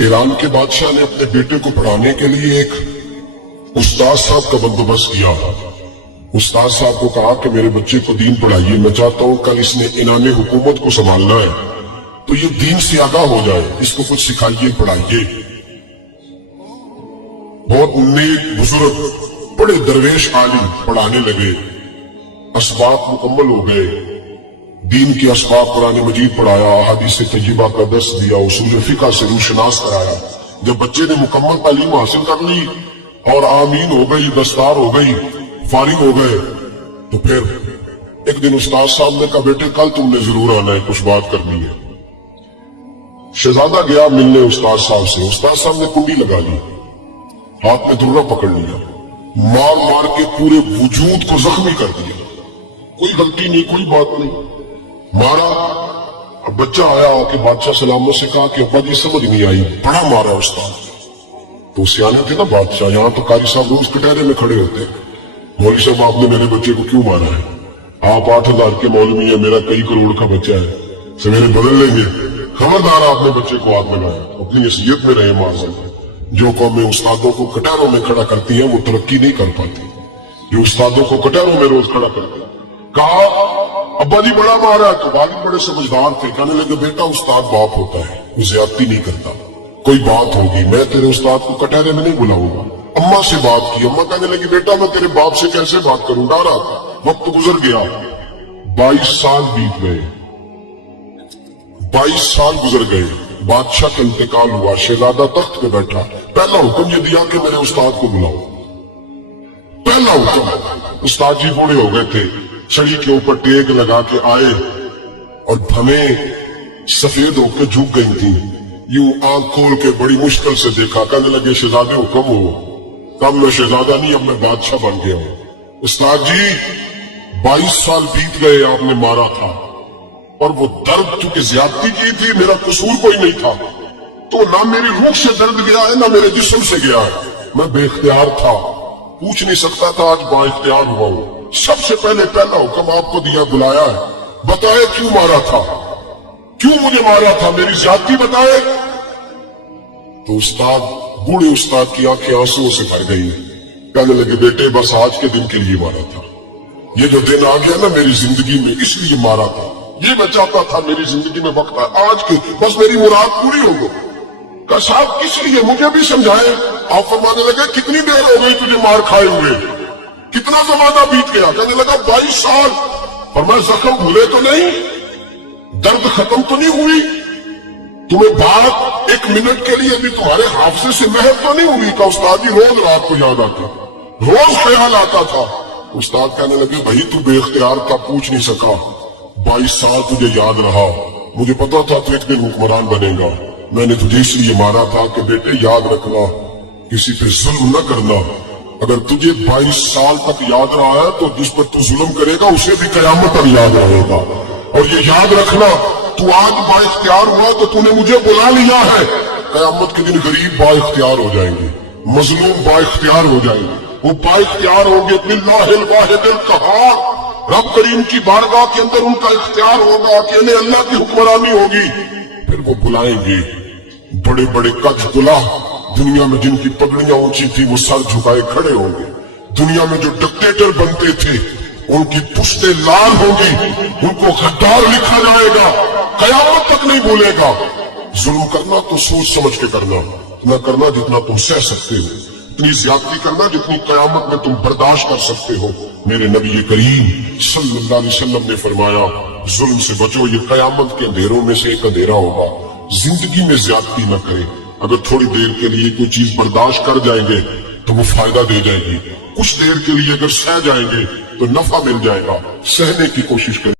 Iran के बादशाह ने अपने बेटे को पढ़ाने के लिए एक उस्ताद साहब का बंदोबस्त किया। उस्ताद साहब को कहा कि मेरे बच्चे को दीन पढ़ाइए, मैं चाहता हूं कल इसने इनामे हुकूमत को संभालना है तो ये दीन से आगाह हो जाए, इसको कुछ सिखाइए, पढ़ाइए। बहुत नेक बुजुर्ग बड़े दरवेश आलिम पढ़ाने लगे, असबाब मुकम्मल हो गए, दीन के असबाब कुरान मजीद पढ़ाया, हदीस तय्यबा का दर्स दिया, उसूल फिक़ह से रूशनास कराया। जब बच्चे ने मुकम्मल तालीम हासिल कर ली और आमीन हो गई, दस्तार हो गई, फारिग हो गए, तो फिर एक दिन उस्ताद साहब ने कहा बेटे कल तुमने जरूर आना है, कुछ बात करनी है। शहजादा गया मिलने उस्ताद साहब से। उस्ताद साहब ने कुंडी लगा ली, हाथ में दुर्रा पकड़ लिया, मार मार के पूरे वजूद को जख्मी कर दिया। कोई गलती नहीं, कोई बात नहीं, मारा। अब बच्चा आया आके बादशाह सलामत से कहा कि अब्बा जी समझ नहीं आई, बड़ा मारा उस्ताद। तो सियाने थे ना बादशाह, यहाँ तो कारी साहब रोज कटहरे में खड़े होते, मौलवी साहब आपने मेरे बच्चे को क्यों मारा है? आप 8,000 के मौलवी है, मेरा कई करोड़ का बच्चा है, सवेरे बदल लेंगे। खबरदार आपने बच्चे को हाथ लगाया, अपनी नसीहत में रहे माजल। जो कौमें उस्तादों को कटहरों में खड़ा करती है वो तरक्की नहीं कर पाती। जो उस्तादों को कटहरों में रोज खड़ा करते, कहा अब्बा जी बड़ा मारा। तो वालिद बड़े समझदार थे, कहने लगे बेटा उस्ताद बाप होता है, वो ज्यादती नहीं करता, कोई बात होगी मैं तेरे उस्ताद को कटहरे में नहीं बुलाऊंगा। अम्मा से बात की, अम्मा कहने लगी बेटा मैं तेरे बाप से कैसे बात करूं, डरा था। वक्त गुजर गया, 22 साल बीत गए, 22 साल गुजर गए। बादशाह का इंतकाल हुआ, शहजादा तख्त पे बैठा। पहला हुक्म ये दिया कि मेरे उस्ताद को बुलाओ। पहला हुक्म। उस्ताद जी बूढ़े हो गए थे, छड़ी के ऊपर टेक लगा के आए और भमें सफेद होकर झुक गई थी। यूं आंख खोल के बड़ी मुश्किल से देखा, कहने लगे शहजादे हुक्म हो। तब मैं शहजादा नहीं, अब मैं बादशाह बन गया हूं। उस्ताद जी 22 साल बीत गए, आपने मारा था और वो दर्द चूंकि ज्यादती की थी, मेरा कसूर कोई नहीं था, तो ना मेरी रूह से दर्द गया है ना मेरे जिस्म से गया है। मैं बेख्तियार था, पूछ नहीं सकता था, आज बाइख्तियार हुआ हूं। सबसे पहले पहला हुक्म आपको दिया, बुलाया है, बताए क्यों मारा था, क्यों मुझे मारा था, मेरी ज्यादती बताए। तो उस्ताद, बूढ़े उस्ताद की आंखें आंसुओं से भर गई। कहने लगे बेटे बस आज के दिन के लिए मारा था, ये जो दिन आ गया ना मेरी जिंदगी में, इसलिए मारा था। ये मैं चाहता था मेरी जिंदगी में वक्त है आज के, बस मेरी मुराद पूरी हो गई। कहा साहब किस लिए, मुझे भी समझाए। आप फरमाने लगे कितनी देर हो गई तुझे मार खाए हुए, कितना जमाना बीत गया। कहने लगा 22 साल। और मैं जख्म भूले तो नहीं, दर्द खत्म तो नहीं हुई, तुम्हें बात एक मिनट के लिए भी तुम्हारे हाफजे से महर तो नहीं हुई। का उस्ताद जी रोज रात को याद आता, रोज ख्याल आता था। उस्ताद कहने लगे भाई तू बेख्तियार था, पूछ नहीं सका, 22 साल तुझे याद रहा, मुझे पता था तू एक दिन हुक्मरान बनेगा, मैंने तुझे इसलिए मारा था कि बेटे याद रखना, किसी पे जुल्म न करना। अगर तुझे 22 साल तक याद रहा है तो जिस पर तू जुल्म करेगा उसे भी कयामत तक याद रहेगा। और ये याद रखना, तू आज बाइख्तियार हुआ तो तूने मुझे बुला लिया है, कयामत के दिन गरीब बाइख्तियार हो जाएंगे, मजलूम बाइख्तियार हो जाएंगे। वो बाइख्तियार होंगे बिल्लाहिल वाहिदिल कहार, रब करीम की बारगाह के अंदर उनका इख्तियार होगा, अकेले अल्लाह की हुक्मरानी होगी। फिर वो बुलाएंगे बड़े बड़े कच दुल्हा, दुनिया में जिनकी पगड़ियां ऊंची थी वो सर झुकाए खड़े होंगे। दुनिया में जो डिक्टेटर बनते थे उनकी पुश्तें लाल होंगी, उनको गद्दार लिखा जाएगा, कयामत तक नहीं भूलेगा। जुल्म करना तो सोच समझ के करना, इतना करना जितना तुम सह सकते हो, इतनी ज्यादती करना जितनी कयामत में तुम बर्दाश्त कर सकते हो। मेरे नबी करीम सल्लल्लाहु अलैहि वसल्लम ने फरमाया जुल्म से बचो, ये कयामत के अंधेरों में से एक अंधेरा होगा। जिंदगी में ज्यादती न करें, अगर थोड़ी देर के लिए कोई चीज बर्दाश्त कर जाएंगे तो वो फायदा दे जाएगी, कुछ देर के लिए अगर सह जाएंगे तो नफा मिल जाएगा। सहने की कोशिश करें।